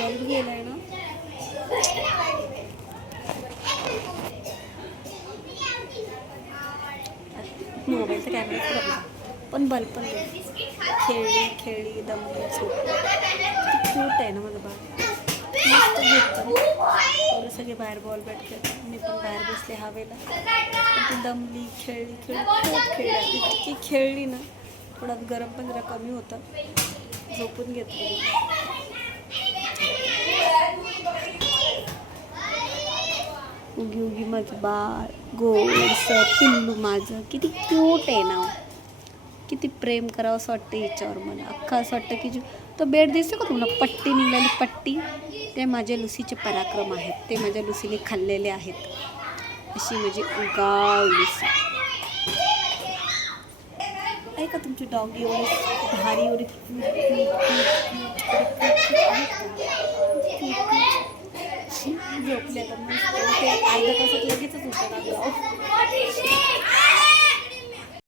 Bulb गेलाय ना. मोबाईलचा कॅमेरा बघा पण बल्ब पण खेळली खेळली दमली झोपली. क्यूट आहे ना माझं बाळ. मस्त झोपतं. सगळे बाहेर बॉल बॅट खेळतात. मी पण बाहेर बसले हवेला. ती दमली खेळली खेळली खूप खेळली. इतकी खेळली ना थोडा गरम पण जरा कमी होतं. झोपून घेतली. उगी उगी माझं बाळ गोडसं पिल्लू माझं किती क्यूट आहे ना. किती प्रेम करावं असं वाटतं याच्यावर मला. अख्खा असं वाटतं की तो बेड दिसतो का तुम्हाला पट्टी निघाली पट्टी, ते माझ्या लुसीचे पराक्रम आहेत. ते माझ्या लुसीने खाल्लेले आहेत. अशी माझी उगाव लुसी आहे का. तुमची डॉगी एवढी भारी एवढी झोपले तर मग ते अर्ध्या तासात लगेचच होतं ना गाव.